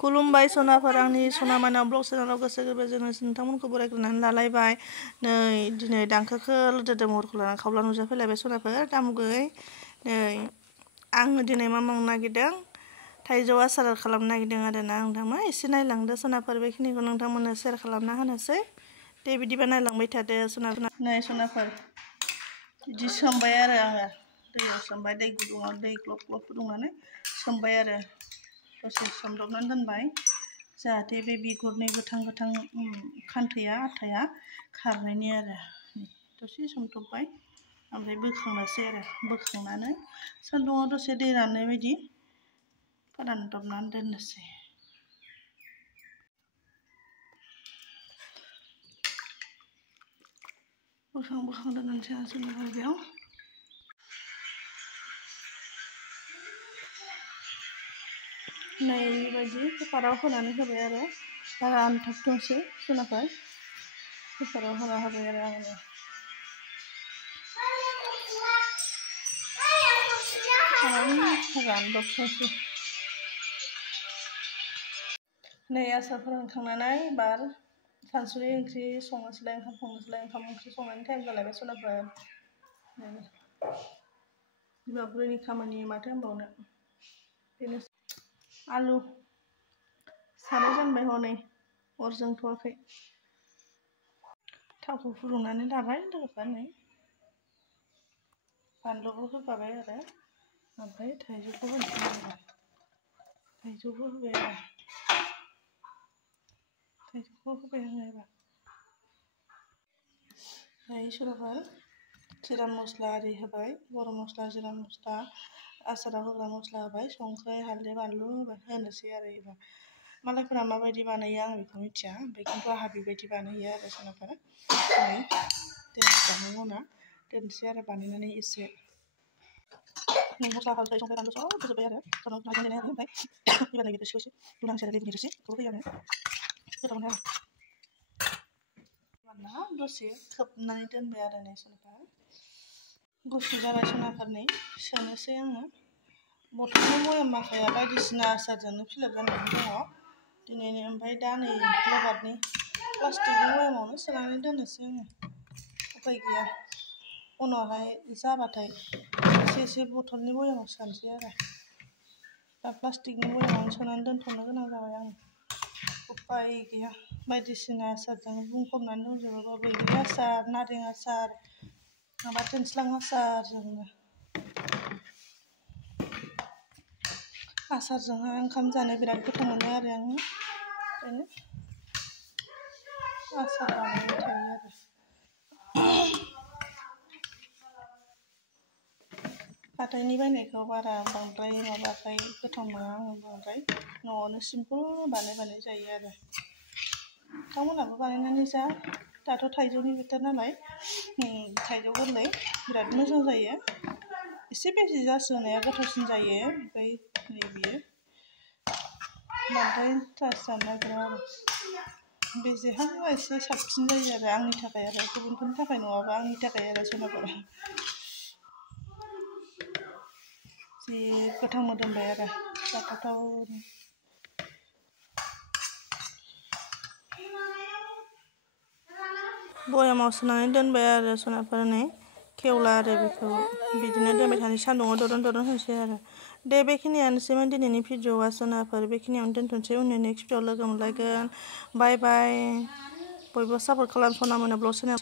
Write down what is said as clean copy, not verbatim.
खुलुमबाय सनाफोर आंनि सना माइनाव ब्लग चेनेलाव गोसो गोरबोजों नोंथांमोनखौ बरायग्रोनानै लालायबाय। दिनै दांखोखौ लोदोदों महरखौ लानानै खावला नुजाफैलायबाय सनाफोर दामुगै। आङो दिनै मा मावनो नागिरदों थाइजौ आसार खालामनो नागिरदों आरोना नोंथांमोन एसे नायलांदो सनाफोर बेखिनिखौ नोंथांमोननो शेयार खालामना होनोसै। दे बिदिबा नायलांबाय थादो सनाफोर। नै सनाफोर बिदि सोमबाय आरो आङो दैयाव सोमबाय दै गुदुङाव दै ग्लब ग्लब फुदुंनानै सोमबाय आरो दसे सोमब्रबनानै दोनबाय जाहाथे बे बिगुरनि गोथां खान्थैया आथाया खारनायनि आरो दसे सोमथबबाय ओमफ्राय बोखांनोसै आरो बोखांनानै सान्दुङाव दसे दै राननाय बायदि फोरानदबनानै दोननोसै। बोखां दोननोसै आं सोरनिबा बेयाव नै बेबायदि कुकाराव होनानै होबाय आरो बारा आनथाबथोंसै सनाफोर कुकाराव होना होबाय आरो आङो रानदबथोंसै। नै आसार फोरानखांनानै बार सानसुनि ओंख्रि संनोसैलाय ओंखाम ओंख्रि संनायनि टाइम जालायबाय सनाफोर। बिमा बुरैनि खामानि माथो होनबावनो बेनो। आलु साराय जानबाय हनै अर जोंथ'वाखै थावखौ फुदुंनानै लाबाय लोगोफोर नै बानलुबो होफाबाय आरो ओमफ्राय थाइजौखौ होनोसै आरो थाइजौखौ होबाय आरो थाइजौखौ होबाय आङो एबार ओमफ्राय सनाफोर जिरा मस्ला आरि होबाय गरम मस्ला जिरा मस्ला आसाराव होग्रा मस्ला होबाय संख्रि हालदै बानलु होनोसै आरो एबार मालायफोरा माबायदि बानायो आं बेखौ मिथिया ओमफ्राय खिन्थु आंहा बेबायदि बानायो आरो सनाफोर। जानांगौना दोनसै आरो बानायनानै एसे मस्ला हालदै संख्रि बानलु सब होजोब्बाय आरो ओमफ्राय एबार नैबे रोसि रुनांसै आरो लेबुनि रोसिखौ होयो आङो गोथाव मोनो आरो दसे खोबनानै दोनबाय आरो नै सनाफोर गुसु जाबाय सनाफोर नै सोनोसै आङो बथलनि बयाम माखाया बायदिसिना आसारजोंनो फिलाप जानानै दङ दिनैनि ओमफ्राय दा नै लबारनि प्लास्टिकनि बयामावनो सोनानै दोननोसै आङो उफाय गैया उनावहाय जाबाथाय एसे बथलनि बयामाव सोनोसै आरो दा प्लास्टिकनि बयामावनो सोनानै दोनथ'नो गोनां जाबाय आङो उफाय गैया बायदिसिना आसारजों बुंफबनानै दंजोबो बैग्रि आसार नारें आसार माबा थिंख्लां आसारजोंनो आसारजोंहाय ओंखाम जानो बिराद गोथाव मोनो आरो आङो ओंखायनो आसार बानायबाय थायो आरो हाथाइनि बायनायखौ बारा बांद्राय माबाखाय गोथाव मोना आङो बांद्राय न'आवनो सिम्पोल बानाय जायो आरो नोंथांमोनहाबो बानायनानै जा दाथ' थाइजौनि बोथोर नालाय थाइजौ गोरलै बिराद मोजां जायो एसे बेजे जासोनाया गोथावसिन जायो ओमफ्राय नैबेयो बांद्राय ट्रास्ट जानो नागिरा आरो बेजेहां एसे साबसिन जायो आरो आंनि थाखाय आरो गुबुनफोरनि थाखाय नङाबा आंनि थाखाय आरो सनाफोर जि गोथाव मोदोमबाय आरो जाथावथावनो बयामाव सोनानै दोनबाय आरो सनाफोर नै खेवला आरो बेखौ बिदिनो दोनबाय थानाय सान्दुङाव दरन होनोसै आरो दे बेखिनियानोसैमोन दिनैनि भिडिअ'आ सनाफोर बेखिनियावनो दोनथ'नोसै उननि नेक्स्ट भिडिअ'आव लोगो मोनलायगोन बाय बाय बयबो सापर्ट खालाम सना माइनाव ब्लग चेनेल